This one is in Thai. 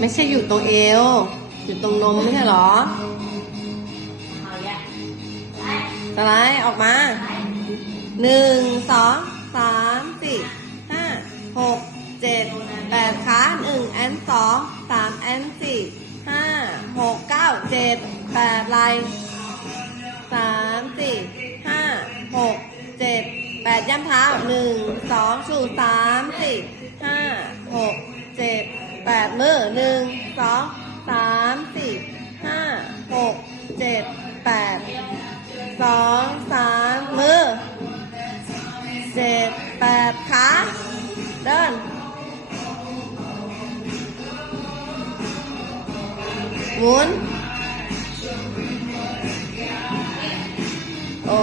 ไม่ใช่อยู่ตรงเอวอยู่ตรงนมไม่ใช่เหรอสไลด์ออกมา1 2 3 4 5 6 7 8ขา1แอน2 3แอน4 5 6 9 7 8ไหล่3 4 5 6 7 8ย่ำเท้า1 2ชู3 4 5 6 7 8มือ1 2 3 4 5 6 7 8 2 3มือ7 8ขาเดินหมุนโอ้